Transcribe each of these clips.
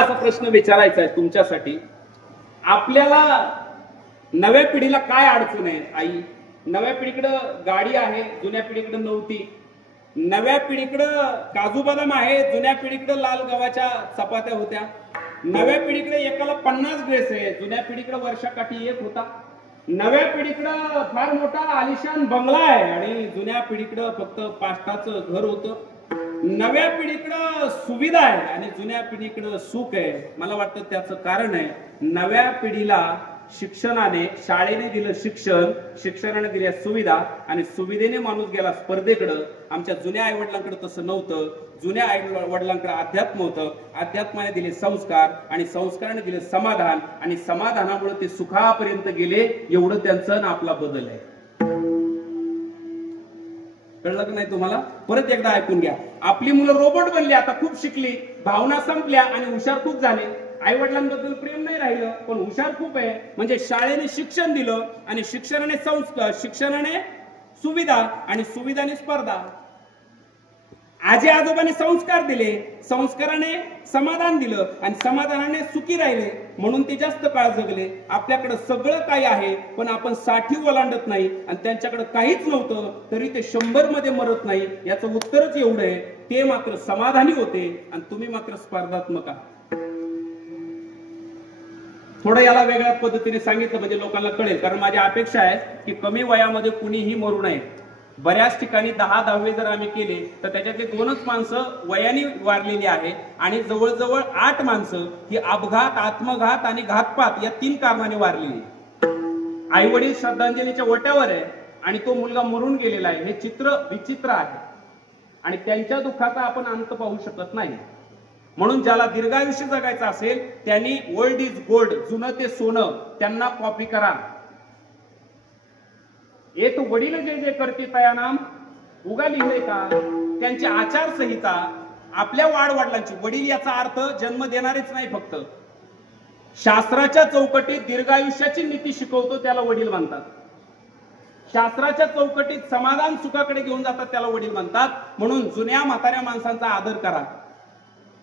असा प्रश्न विचारायचा आहे तुमच्यासाठी. आपल्याला नव्या पिढीला काय अडचण आहे आई? नव्या पिढीकडे गाडी आहे, जुन्या पिढीकडे नव्हती. नव्या पिढीकडे काजू बदाम आहे, जुन्या पिढीकडे लाल गव्हाच्या चपात्या होत्या. नव्या पिढीकडे एकाला 50 ड्रेस आहे, जुन्या पिढीकडे वर्षाकाठी एक होता. नव्या पिढीकडे फार मोठा आलिशान बंगला आहे आणि जुन्या पिढीकडे फक्त पाष्टाचं घर होतं. नव्या पिढीकडे सुविधा आहे आणि जुन्या पिढीकडे सुख आहे. मला वाटतं त्याचं कारण आहे नव्या पिढीला शिक्षणाने, शाळेने दिलं शिक्षण, शिक्षणाने दिल्या सुविधा आणि सुविधेने माणूस गेला स्पर्धेकडे. आमच्या जुन्या आई वडिलांकडे तसं नव्हतं. जुन्या आई वडिलांकडे अध्यात्म होतं, अध्यात्माने दिले संस्कार आणि संस्काराने दिले समाधान आणि समाधानामुळे ते सुखापर्यंत गेले. एवढं त्यांचं आपला बदल आहे. कळलं की नाही तुम्हाला? परत एकदा ऐकून घ्या. आपली मुलं रोबोट बनली, आता खूप शिकली, भावना संपल्या आणि हुशार खूप झाले. आई वडिलांबद्दल प्रेम नाही राहिलं पण हुशार खूप आहे. म्हणजे शाळेने शिक्षण दिलं आणि शिक्षणाने संस्कार, शिक्षणाने सुविधा आणि सुविधाने स्पर्धा. आजी आजोबांनी संस्कार दिले, संस्काराने समाधान दिलं आणि समाधानाने सुखी राहिले म्हणून ते जास्त काळ जगले. आपल्याकडे सगळं काही आहे पण आपण 60 ओलांडत नाही आणि त्यांच्याकडे काहीच नव्हतं तरी ते 100 मध्ये मरत नाही. याचं उत्तरच एवढं आहे, ते मात्र समाधानी होते आणि तुम्ही मात्र स्पर्धात्मक आहात. थोडं याला वेगळ्या पद्धतीने सांगितलं म्हणजे लोकांना कळेल. कारण माझी अपेक्षा आहे की कमी वयामध्ये कुणीही मरू नये. बऱ्याच ठिकाणी 10-10वे जर आम्ही केले तर त्याच्यातले 2च माणसं वयाने वारलेली आहे आणि जवळजवळ 8 माणसं ही अपघात, आत्मघात आणि घातपात या 3 कारणाने वारलेली. आई वडील श्रद्धांजलीच्या ओट्यावर आहे आणि तो मुलगा मरून गेलेला आहे. हे चित्र विचित्र आहे आणि त्यांच्या दुःखाचा आपण अंत पाहू शकत नाही. म्हणून ज्याला दीर्घायुष्य जगायचं असेल त्यांनी ओल्ड इज गोल्ड, जुनं ते सोनं, त्यांना कॉपी करा. एक वडील जे जे करते तया नाम उगा लिहिले का. त्यांची आचारसंहिता आपल्या वाडवडिलांची. वडील याचा अर्थ जन्म देणारेच नाही, फक्त शास्त्राच्या चौकटीत दीर्घायुष्याची नीती शिकवतो त्याला वडील म्हणतात. शास्त्राच्या चौकटीत समाधान सुखाकडे घेऊन जातात त्याला वडील म्हणतात. म्हणून जुन्या म्हाताऱ्या माणसांचा आदर करा.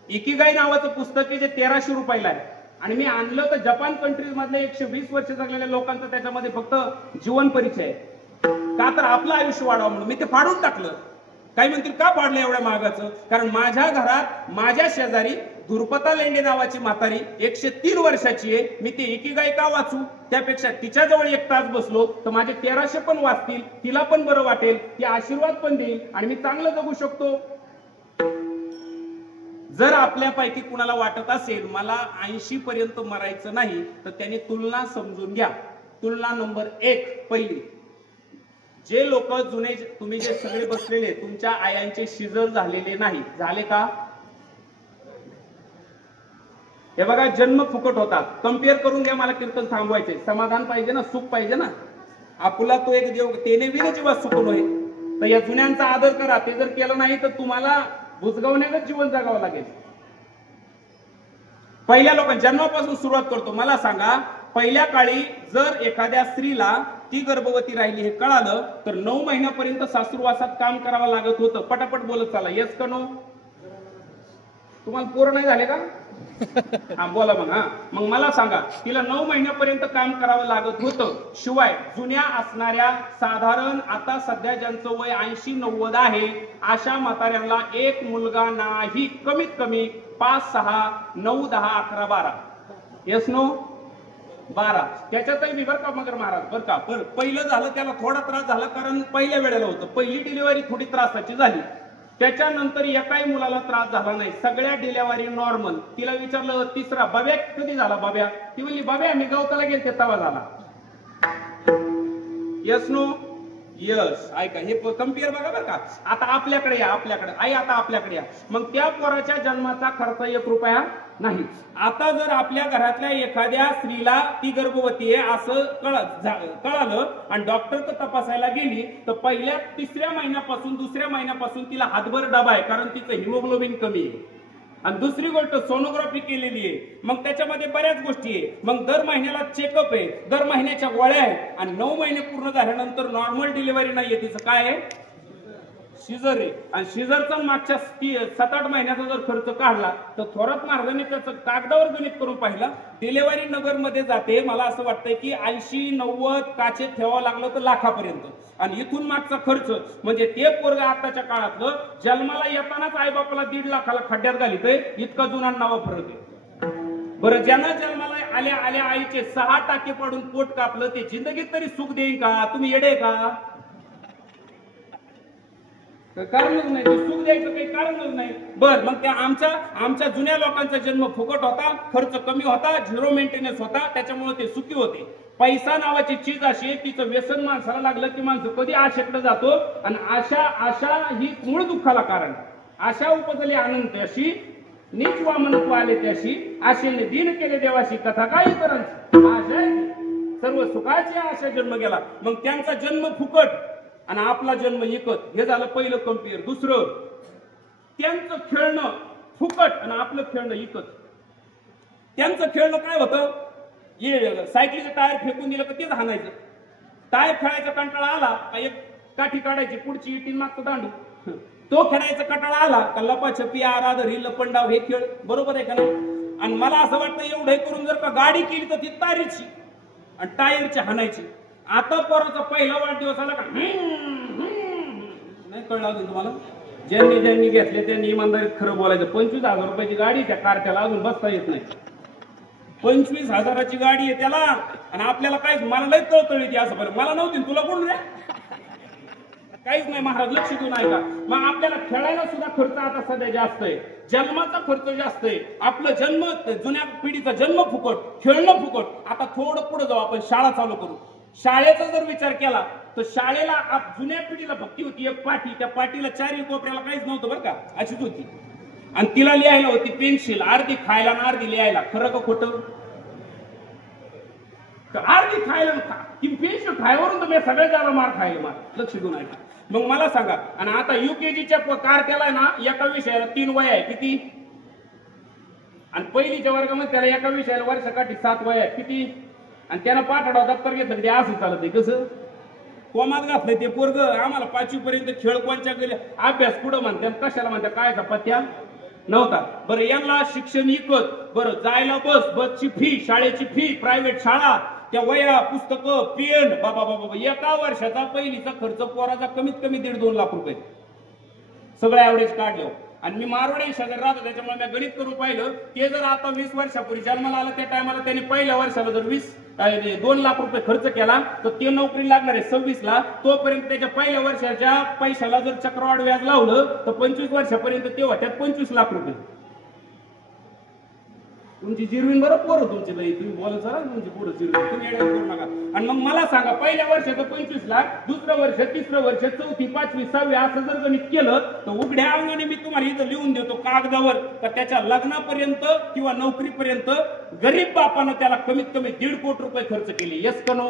इकिगाई नावाचं पुस्तक आहे जे 1300 रुपयाला आहे आणि मी आणलं तर जपान कंट्रीज मधले 120 वर्ष जगलेल्या लोकांचं त्याच्यामध्ये फक्त जीवन परिचय आहे. का तर आपलं आयुष्य वाढावं म्हणून मी ते फाडून टाकलं. काही म्हणतील का फाडलं एवढ्या महागाचं? कारण माझ्या घरात माझ्या शेजारी धुरपता लेंडे नावाची म्हातारी 103 वर्षाची आहे. मी ते इकिगाई का वाचू? त्यापेक्षा तिच्याजवळ 1 तास बसलो तर माझे 1300 पण वाचतील, तिला पण बरं वाटेल, ती आशीर्वाद पण देईल आणि मी चांगलं जगू शकतो. जर आपल्यापैकी कुणाला वाटत असेल मला 80 पर्यंत मरायचं नाही तर त्यांनी तुलना समजून घ्या. तुलना नंबर 1 पहिली, जे लोक जुने तुम्ही जे सगळे बसलेले तुमच्या आयांचे शिजर झालेले नाही, झाले का? हे बघा, जन्म फुकट होतात. कम्पेअर करून घ्या. मला कीर्तन थांबवायचे, समाधान पाहिजे ना, सुख पाहिजे ना. आपुला तो एक देव तेने विन जीवा सुखून होय. तर या जुन्यांचा आदर करा. ते जर केलं नाही तर तुम्हाला बुजगावण्याचं जीवन जगावं लागेल. पहिल्या लोकांच्या जन्मापासून सुरुवात करतो. मला सांगा, पहिल्या काळी जर एखाद्या स्त्रीला ती गर्भवती राहिली हे कळालं तर 9 महिन्यापर्यंत सासूरवासात काम करावं लागत होतं. पटापट बोलत चला. येस का नो? तुम्हाला पोरं नाही झाले का? हा बोला मग. मग मला सांगा, तिला 9 महिन्यापर्यंत काम करावं लागत होतं. शिवाय जुन्या असणाऱ्या साधारण आता सध्या ज्यांचं वय 80-90 आहे अशा म्हाताऱ्यांना एक मुलगा नाही. कमीत कमी 5, 6, 9, 10, 11, 12. Yes no? 12. त्याच्यातही मी बरं का मगर महाराज, बरं का, पहिलं झालं त्याला थोडा त्रास झाला कारण पहिल्या वेळेला होतं. पहिली डिलिव्हरी थोडी त्रासाची झाली. त्याच्यानंतर एकाही मुलाला त्रास झाला नाही. सगळ्या डिलिव्हरी नॉर्मल. तिला विचारलं तिसरा बाब्या कधी झाला बाब्या? ती म्हणली बाब्या मी गवताला गेलते तवा झाला. Yes no? यस. ऐका, हे कम्पेअर बघा बरं का. आता आपल्याकडे या, आपल्याकडे आई, आता आपल्याकडे या. मग त्या पोराच्या जन्माचा खर्च 1 रुपया नाही. आता जर आपल्या घरातल्या एखाद्या स्त्रीला ती गर्भवती आहे असं कळालं आणि डॉक्टर तपासायला गेली तर पहिल्या 3ऱ्या महिन्यापासून 2ऱ्या महिन्यापासून तिला हातभर डबा आहे कारण तिचं हिमोग्लोबिन कमी आहे. आणि दुसरी गोष्ट सोनोग्राफी केलेली आहे. मग त्याच्यामध्ये बऱ्याच गोष्टी आहे. मग दर महिन्याला चेकअप आहे, दर महिन्याच्या गोळ्या आहेत आणि 9 महिने पूर्ण झाल्यानंतर नॉर्मल डिलिव्हरी नाहीये. तिचं काय आहे? शिजर आहे आणि शिजरचा मागच्या 7-8 महिन्याचा जर खर्च काढला तर थोरात महाराजांनी त्याचं कागदावर गणित करून पाहिलं. डिलेव्हरी नगर मध्ये जाते, मला असं वाटतंय की 80-90 काचेत ठेवावं लागलं तर लाखापर्यंत. आणि इथून मागचा खर्च म्हणजे ते पोरग आताच्या काळातलं जन्माला येतानाच आईबापाला 1.5 लाखाला खड्ड्यात घालितंय, इतका जुना नावा फरक आहे. बरं, ज्यांना जन्माला आल्या आल्या आईचे 6 टाके पाडून पोट कापलं ते जिंदगीत तरी सुख देईन का? तुम्ही येडे का? कारणच नाही, सुख द्यायचं काही कारणच नाही. बर, मग त्या आमच्या जुन्या लोकांचा जन्म फुकट होता, खर्च कमी होता, झिरो मेंटेनन्स होता, त्याच्यामुळे ते सुखी होते. पैसा नावाची चीज अशी तिचं व्यसन माणसाला लागलं की माणसं कधी आशेकडे जातो आणि आशा ही मूळ दुःखाला कारण. आशा उपजली अनंत अशी, नीच वामनत्व आले त्याशी, आशेने दिन केले देवाशी, कथा काय इतरांची आशा सर्व सुखाची आशा जन्म गेला. मग त्यांचा जन्म फुकट आणि आपला जन्म एकच, हे झालं पहिलं कंपेअर. दुसरं, त्यांचं खेळणं फुकट आणि आपलं खेळणं एकच. त्यांचं खेळणं काय होतं? सायकलीचं टायर फेकून दिलं का तेच हाणायचं. टायर खेळायचा कंटाळा आला का एक काठी काढायची, पुढची इटीन मागचं दांडू. तो खेळायचा कंटाळा आला का लपाछपी, आराधरी, लपंडाव हे खेळ. बरोबर आहे का नाही? आणि मला असं वाटतं एवढं करून जर का गाडी केली तर ती तारीची आणि टायरची हाणायची. आता पोराचा पहिला वाढदिवस आला का नाही कळलं अजून तुम्हाला? ज्यांनी घेतले त्यांनी इमानदारीत खरं बोलायचं. 25,000 रुपयाची गाडी त्या कारच्याला अजून बसता येत नाही. 25,000ची गाडी आहे त्याला आणि आपल्याला काहीच. मला लय तळतळी ती असं बरं, मला नव्हती, तुला कोण रे? काहीच नाही महाराज, लक्ष देऊन ऐका. मग आपल्याला खेळायला सुद्धा खर्च आता सध्या जास्त आहे, जन्माचा खर्च जास्त आहे. आपलं जन्म, जुन्या पिढीचा जन्म फुकट, खेळणं फुकट. आता थोडं पुढे जाऊ, आपण शाळा चालू करू. शाळेचा जर विचार केला तर शाळेला जुन्या पिढीला भक्ती होती एक पाटी, त्या पाटीला 4 कोपऱ्याला काहीच नव्हतं बरं का, अशीच होती. आणि तिला लिहायला होती पेन्सिल, अर्धी खायला आणि अर्धी लिहायला. खरं का खोटं? अर्धी खायला ती पेन्सिल खायवरून तर मी सगळ्यात जादा मार खायला मार. लक्ष देऊन ऐका. मग मला सांगा, आणि आता युकेजीच्या कारत्याला ना एका विषयाला 3 वय आहे. किती? आणि पहिलीच्या वर्गामध्ये त्याला एका विषयाला वर्षाकाठी 7 वय आहे. किती? आणि त्यानं पाठाडा दप्तर घेतलं ते असं चालत आहे. कसं कोमात घातलंय ते पोरग? आम्हाला 5वी पर्यंत खेळ कोणच्या गेले, अभ्यास कुठं म्हणतात, कशाला म्हणतात, कायचा पत्त्या नव्हता. बरं, यांना शिक्षण इकत. बरं, जायला बसची फी, शाळेची फी, प्रायव्हेट शाळा, त्या वया, पुस्तकं, पेन, बाबा एका वर्षाचा पहिलीचा खर्च पोराचा कमीत कमी 1.5-2 लाख रुपये सगळं ऍव्हरेज काढलं. आणि मी मारवाडी शेजारी राहतो त्याच्यामुळे मी गणित करून पाहिलं. ते जर आता 20 वर्षापूर्वी जन्माला आलं त्या टायमाला त्यांनी पहिल्या वर्षाला जर 2 लाख रुपये खर्च केला तर ते नोकरी लागणार आहे 26 ला. तोपर्यंत त्याच्या पहिल्या वर्षाच्या पैशाला जर चक्रवाढ व्याज लावलं तर 25 वर्षापर्यंत ते होत्यात 25 लाख रुपये. तुमची जिरवीन बरं पोरं तुमची लई, तुम्ही बोला सर तुमची पुढे जिरवीन, तुम्ही येड्या करू नका. आणि मग मला सांगा, पहिल्या वर्षाचं 25 लाख, दुसरं वर्ष, तिसरं वर्ष, 4थी, 5वी, 6वी असं जर गणित केलं तर उघड्या अंगाने मी तुम्हाला इथं लिहून देतो कागदावर का त्याच्या लग्नापर्यंत किंवा नोकरीपर्यंत गरीब बापानं त्याला कमीत कमी 1.5 कोटी रुपये खर्च केले. यस का नो?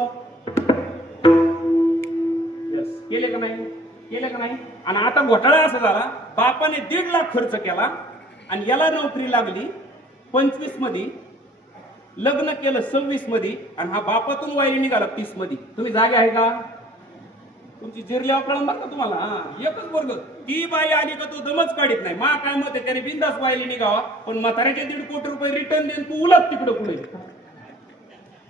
यस. केले का नाही? केले का नाही? आणि आता घोटाळा असा झाला, बापाने 1.5 लाख खर्च केला आणि याला नोकरी लागली 25 मध्ये, लग्न केलं 26 मध्ये आणि हा बापातून वायली निघाला 30 मध्ये. तुम्ही जागे आहे का? तुमची जिरल्यावर कळून बघा तुम्हाला. एकच वर्ग ती बाई आली का तू दमच काढत नाही. मा काय मत आहे, त्याने बिंदास वायली निघावा, पण म्हाताऱ्याचे 1.5 कोटी रुपये रिटर्न देऊन तू उलट तिकडं पुढे.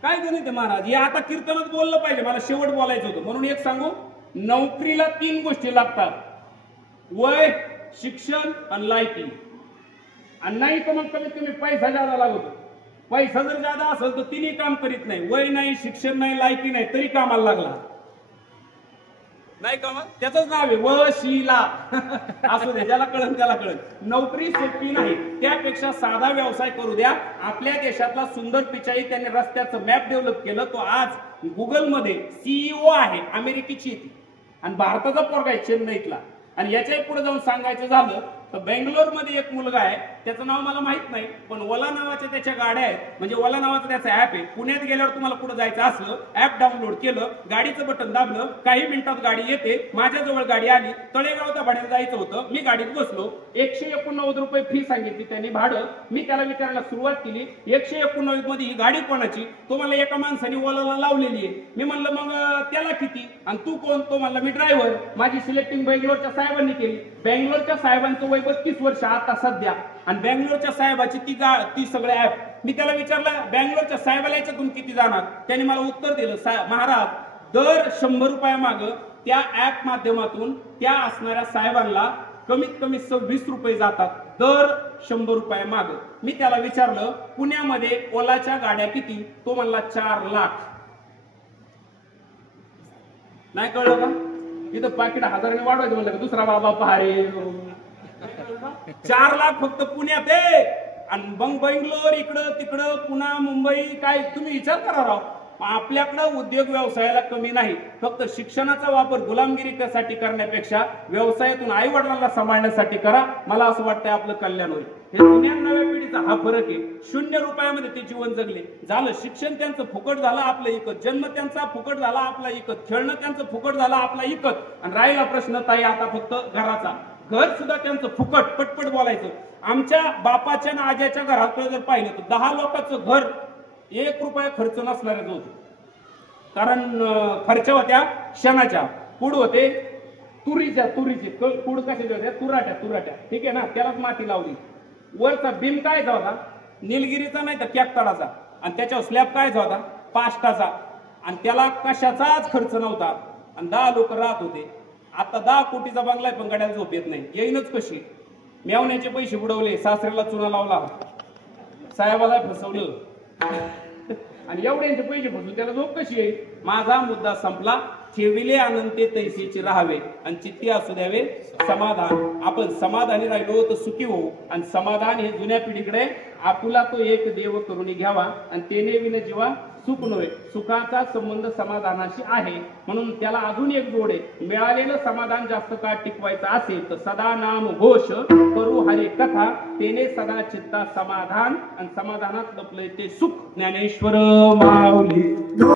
काय गणित आहे महाराज? हे आता कीर्तनच बोललं पाहिजे. मला शेवट बोलायचं होतं म्हणून एक सांगू, नोकरीला 3 गोष्टी लागतात: वय, शिक्षण आणि लायकी. आणि नाही तर मग कमीत कमी पैसा जादा लागतो. पैसा जर जादा असेल तर तिन्ही काम करीत नाही. वय नाही, शिक्षण नाही, लायकी नाही, तरी कामाला लागला नाही का? मग त्याच नाव आहे वशिला. असू दे, ज्याला कळन त्याला कळन. नोकरी सोपी नाही, त्यापेक्षा साधा व्यवसाय करू द्या. आपल्या देशातला सुंदर पिचाई त्यांनी रस्त्याचं मॅप डेव्हलप केलं. तो आज गुगल मध्ये CEO आहे, अमेरिकेची ती, आणि भारताचा पोरगा आहे चेन्नईतला. आणि याच्याही पुढे जाऊन सांगायचं झालं तर बेंगलोर मध्ये एक मुलगा आहे, त्याचं नाव मला माहित नाही, पण ओला नावाच्या त्याच्या गाड्या आहेत, म्हणजे ओला नावाचं त्याचं ऍप आहे. पुण्यात गेल्यावर तुम्हाला कुठं जायचं असलं, ऍप डाउनलोड केलं, गाडीचं बटन दाबलं, काही मिनिटात गाडी येते. माझ्याजवळ गाडी आली, तळेगाव दाभाड्याला जायचं होतं, मी गाडीत बसलो. 189 रुपये फी सांगितली त्यांनी भाडं. मी त्याला विचारायला सुरुवात केली, 189 मध्ये ही गाडी कोणाची? तो म्हणला एका माणसाने ओलाला लावलेली आहे. मी म्हणलं मग त्याला किती आणि तू कोण? तो म्हणला मी ड्रायव्हर. माझी सिलेक्टिंग बेंगलोरच्या साहेबांनी केली. बेंगलोरच्या साहेबांचं वय 32 वर्ष आता सध्या, आणि बेंगलोरच्या साहेबाची ती सगळे ऍप. मी त्याला विचारलं बेंगलोरच्या साहेबाला याच्यातून किती जाणार? त्याने मला उत्तर दिलं, महाराज दर 100 रुपयामाग त्या ऍप माध्यमातून त्या असणाऱ्या साहेबांना कमीत कमी 26 रुपये जातात दर 100 रुपयामाग. मी त्याला विचारलं पुण्यामध्ये ओलाच्या गाड्या किती? तो म्हणला 4 लाख. नाही कळलं का? इथं पाकिट हजाराने वाढवायचं म्हणलं का दुसरा बाबा पहारे. 4 लाख फक्त पुण्यात आहे. आणि मग बेंगलोर इकडं तिकडं पुन्हा मुंबई, काय तुम्ही विचार करा राव. आपल्याकडं उद्योग व्यवसायाला कमी नाही, फक्त शिक्षणाचा वापर गुलामगिरीसाठी करण्यापेक्षा व्यवसायातून आई वडिलांना सांभाळण्यासाठी करा. मला असं वाटतंय आपलं कल्याण होईल. हे जुन्या नव्या पिढीचा हा फरक आहे. 0 रुपयामध्ये ते जीवन जगले. झालं शिक्षण त्यांचं फुकट झालं आपलं इकत, जन्म त्यांचा फुकट झाला आपला इकत, खेळणं त्यांचं फुकट झालं आपला इकत. आणि राहिला प्रश्न ताई आता फक्त घराचा. घर सुद्धा त्यांचं फुकट, पटपट बोलायचं. आमच्या बापाच्या आणि आज्याच्या घराकडे जर पाहिलं तर 10 लोकांचं घर 1 रुपया खर्च नसणारच होतं. कारण खर्च होत्या क्षणाच्या. पूड होते तुरीचे पूड कशाचे होत्या? तुराट्या. ठीक आहे ना, त्यालाच माती लावली. वरचा बीम काय होता? निलगिरीचा नाही तर कॅक्टडाचा. आणि त्याच्यावर स्लॅब काय होता? पाष्टाचा. आणि त्याला कशाचाच खर्च नव्हता. आणि 10 लोक राहत होते. आता 10 कोटीचा बंगला पण गड्याला झोप येत नाही. येईनच कशी? मेवण्याचे पैसे बुडवले, सासऱ्याला चुना लावला, साहेबाला फसवलं, आणि एवढ्यांचे पैसे फसवून त्याला झोप कशी येईल? माझा मुद्दा संपला. ठेविले अनंते तैसेचे राहावे आणि चित्ती असू द्यावे समाधान. आपण समाधानी राहिलो तर सुखी होऊ. आणि समाधान हे जुन्या पिढीकडे आपुला तो एक देव करून घ्यावा. आणि तेने विन जीवा सुख नव्हे. सुखाचा संबंध समाधानाशी आहे. म्हणून त्याला अजून एक जोड आहे. मिळालेलं समाधान जास्त काळ टिकवायचं असेल तर सदा नाम घोष करू हरे कथा, तेने सदा चित्ता समाधान. आणि समाधानात लपलंय ते सुख. ज्ञानेश्वर माऊली.